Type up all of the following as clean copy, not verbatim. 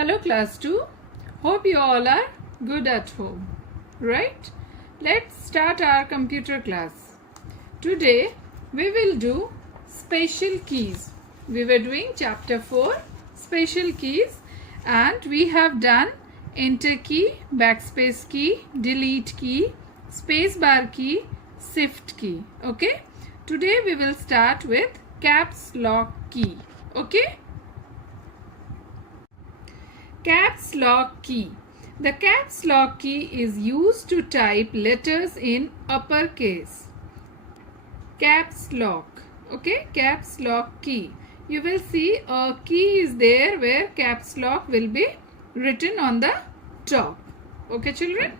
Hello class 2. Hope you all are good at home. Right? Let's start our computer class. Today we will do special keys. We were doing chapter 4 special keys and we have done enter key, backspace key, delete key, spacebar key, shift key. Okay? Today we will start with caps lock key. Okay? Caps lock key. The caps lock key is used to type letters in uppercase. Caps lock. Okay, caps lock key. You will see a key is there where caps lock will be written on the top. Okay, children?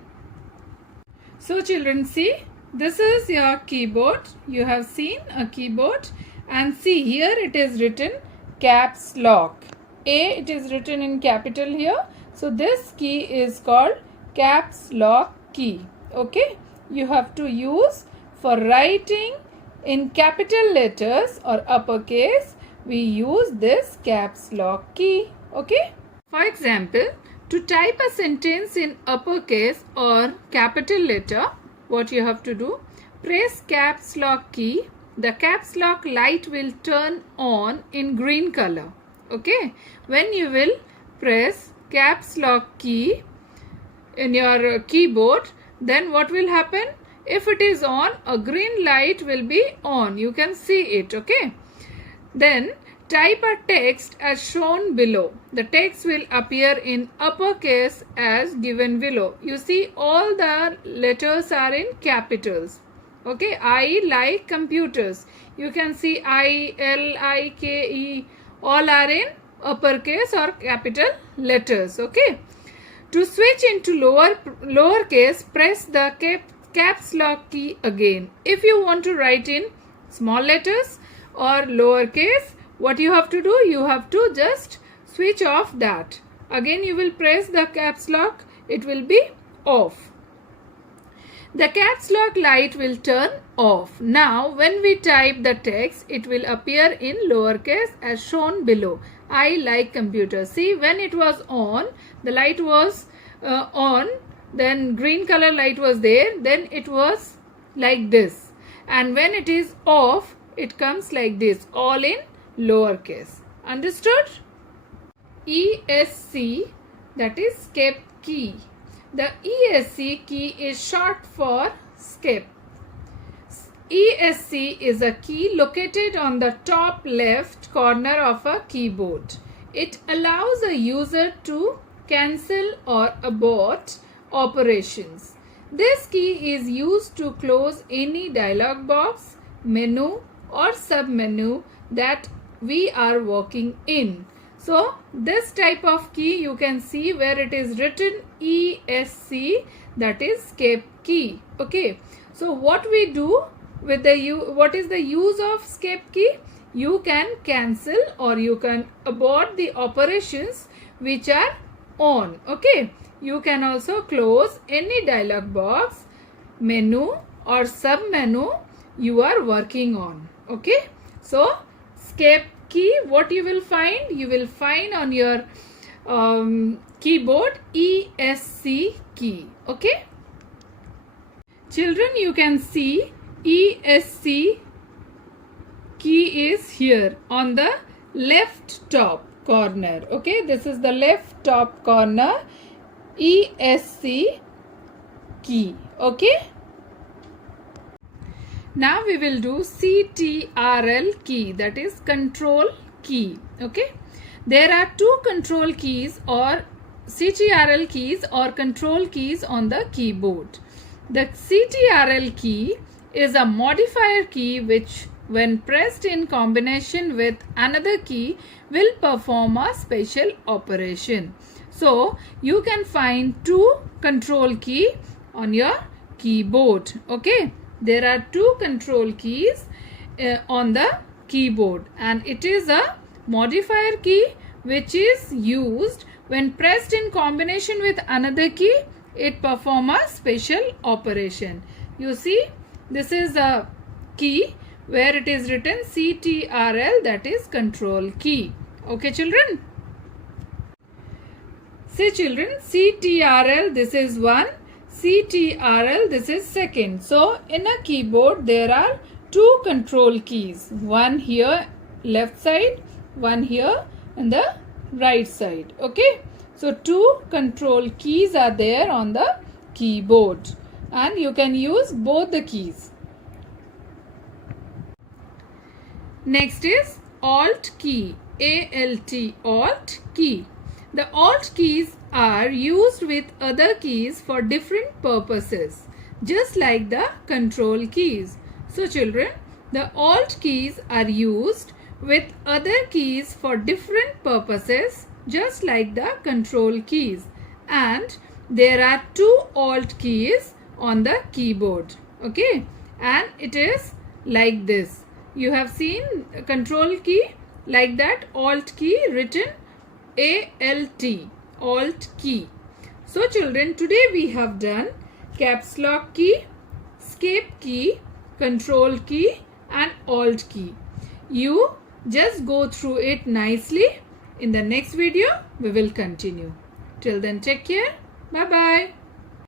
So, children, see, this is your keyboard. You have seen a keyboard and see here it is written caps lock. It is written in capital here. So this key is called caps lock key. Okay. You have to use for writing in capital letters or uppercase. We use this caps lock key. Okay. For example, to type a sentence in uppercase or capital letter, what you have to do? Press caps lock key. The caps lock light will turn on in green color. Okay, when you will press caps lock key in your keyboard, then what will happen? If it is on, a green light will be on. You can see it. Okay. Then type a text as shown below. The text will appear in uppercase as given below. You see all the letters are in capitals. Okay, I like computers. You can see I, L, I, K, E. All are in uppercase or capital letters. Okay. To switch into lowercase, press the caps lock key again. If you want to write in small letters or lowercase, what you have to do? You have to just switch off that. Again you will press the caps lock. It will be off. The caps lock light will turn off. Now when we type the text, it will appear in lowercase as shown below. I like computer. See, when it was on, the light was on, then green color light was there, then it was like this. And when it is off, it comes like this, all in lowercase. Understood? ESC, that is escape key. The ESC key is short for escape. ESC is a key located on the top left corner of a keyboard. It allows a user to cancel or abort operations. This key is used to close any dialog box, menu or sub-menu that we are working in. So this type of key you can see where it is written ESC, that is escape key. Okay. So what we do with what is the use of escape key? You can cancel or you can abort the operations which are on. Okay. You can also close any dialog box, menu or sub menu you are working on. Okay. So escape key, what you will find? You will find on your keyboard ESC key. Okay. Children, you can see ESC key is here on the left top corner. Okay. This is the left top corner ESC key. Okay. Now we will do CTRL key, that is control key. Okay. There are two control keys or CTRL keys or control keys on the keyboard. The CTRL key is a modifier key which when pressed in combination with another key will perform a special operation. So you can find two control key on your keyboard. Okay. There are two control keys on the keyboard and it is a modifier key which is used when pressed in combination with another key. It performs a special operation. You see, this is a key where it is written CTRL, that is control key. Okay, children. Say children, CTRL, this is one, CTRL, this is second. So in a keyboard there are two control keys, one here left side, one here on the right side. Okay, so two control keys are there on the keyboard and you can use both the keys. Next is Alt key, ALT, Alt key. The Alt keys are used with other keys for different purposes, just like the control keys. So children, the Alt keys are used with other keys for different purposes, just like the control keys. And there are two Alt keys on the keyboard. Okay, and it is like this. You have seen a control key like that, Alt key written ALT, Alt key. So children, today we have done caps lock key, escape key, control key and Alt key. You just go through it nicely. In the next video, we will continue. Till then, take care. Bye-bye.